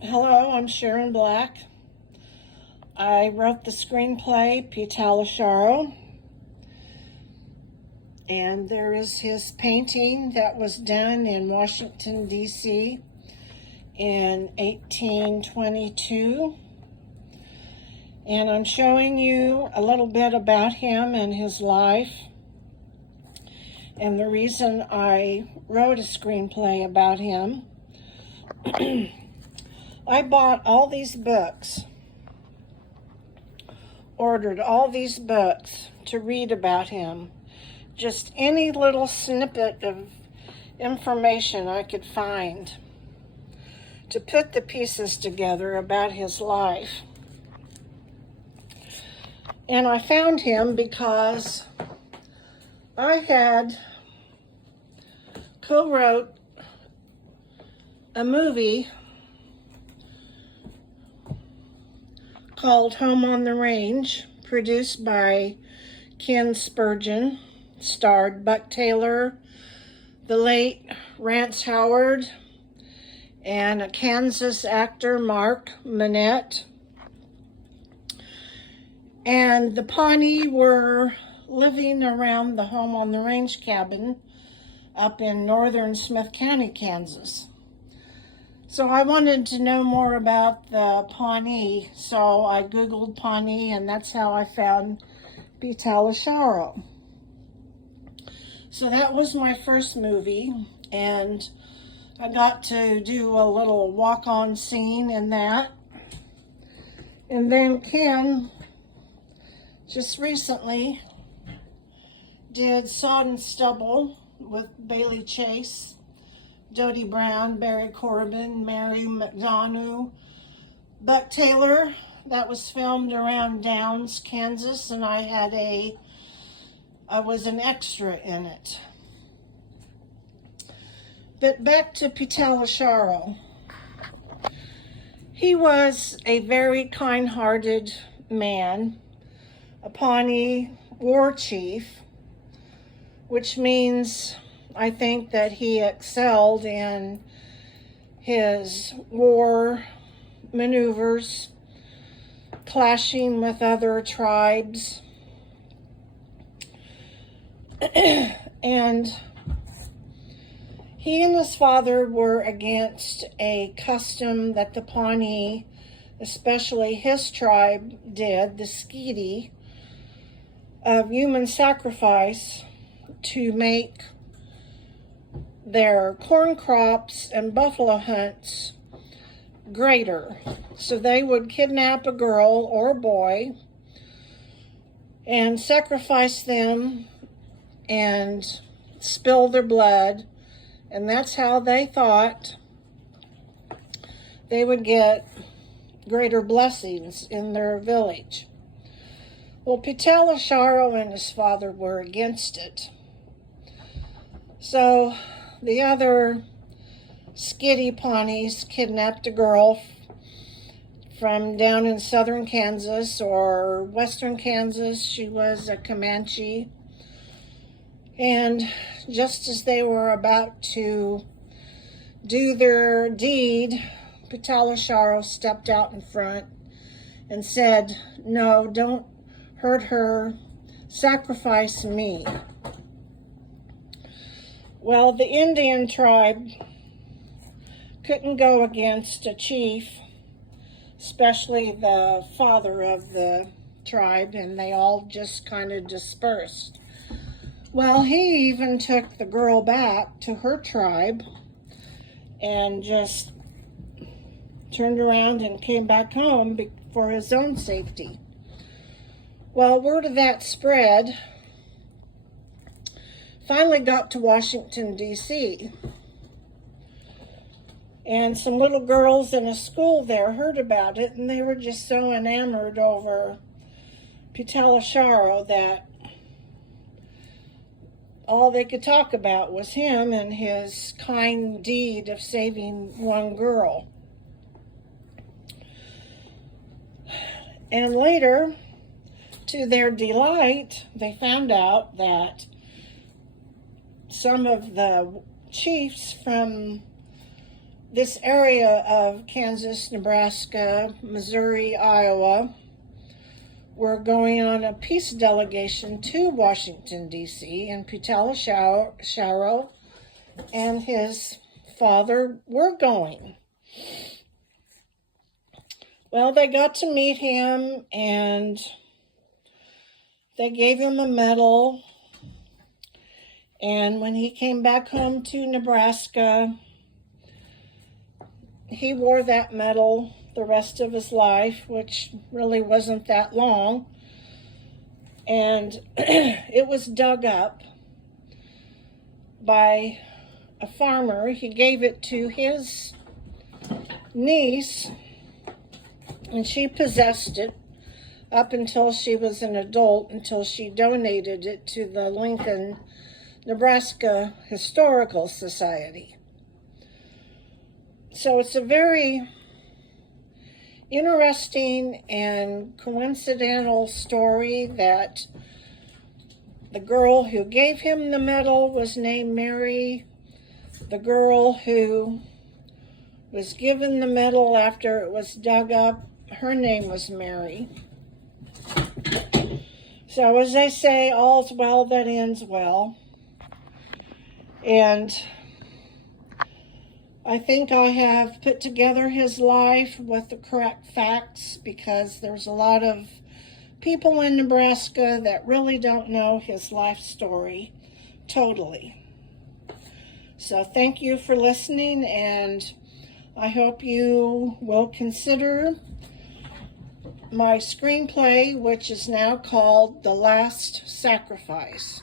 Hello, I'm Sharon Black. I wrote the screenplay, Pitalasharo, and there is his painting that was done in Washington, D.C. in 1822. And I'm showing you a little bit about him and his life, and the reason I wrote a screenplay about him. I bought all these books, ordered all these books to read about him. Just any little snippet of information I could find to put the pieces together about his life. And I found him because I had co-wrote a movie called Home on the Range, produced by Ken Spurgeon, starred Buck Taylor, the late Rance Howard, and a Kansas actor, Mark Manette. And the Pawnee were living around the Home on the Range cabin up in northern Smith County, Kansas. So I wanted to know more about the Pawnee, so I Googled Pawnee, and that's how I found Pitalasharo. So that was my first movie, and I got to do a little walk-on scene in that. And then Ken just recently did Sod and Stubble with Bailey Chase, Dodie Brown, Barry Corbin, Mary McDonough, Buck Taylor. That was filmed around Downs, Kansas, and I was an extra in it. But back to Pitalasharo. He was a very kind-hearted man, a Pawnee war chief, which means I think that he excelled in his war maneuvers, clashing with other tribes. And he and his father were against a custom that the Pawnee, especially his tribe, did, the Skeety, of human sacrifice to make their corn crops and buffalo hunts greater. So they would kidnap a girl or a boy and sacrifice them and spill their blood, and that's how they thought they would get greater blessings in their village. Well, Pitalasharo and his father were against it. So the other Skitty Pawnees kidnapped a girl from down in southern Kansas or western Kansas. She was a Comanche. And just as they were about to do their deed, Pitalasharo stepped out in front and said, "No, don't hurt her, sacrifice me." Well, the Indian tribe couldn't go against a chief, especially the father of the tribe, and they all just kind of dispersed. Well, he even took the girl back to her tribe and just turned around and came back home for his own safety. Well, word of that spread finally got to Washington, D.C. And some little girls in a school there heard about it, and they were just so enamored over Pitalasharo that all they could talk about was him and his kind deed of saving one girl. And later, to their delight, they found out that some of the chiefs from this area of Kansas, Nebraska, Missouri, Iowa, were going on a peace delegation to Washington, D.C., and Putella Sharrow and his father were going. Well, they got to meet him, and they gave him a medal. And when he came back home to Nebraska, he wore that medal the rest of his life, which really wasn't that long. And it was dug up by a farmer. He gave it to his niece, and she possessed it up until she was an adult, until she donated it to the Lincoln, Nebraska Historical Society. So it's a very interesting and coincidental story that the girl who gave him the medal was named Mary. The girl who was given the medal after it was dug up, her name was Mary. So as they say, all's well that ends well. And I think I have put together his life with the correct facts, because there's a lot of people in Nebraska that really don't know his life story totally. So thank you for listening, and I hope you will consider my screenplay, which is now called The Last Sacrifice.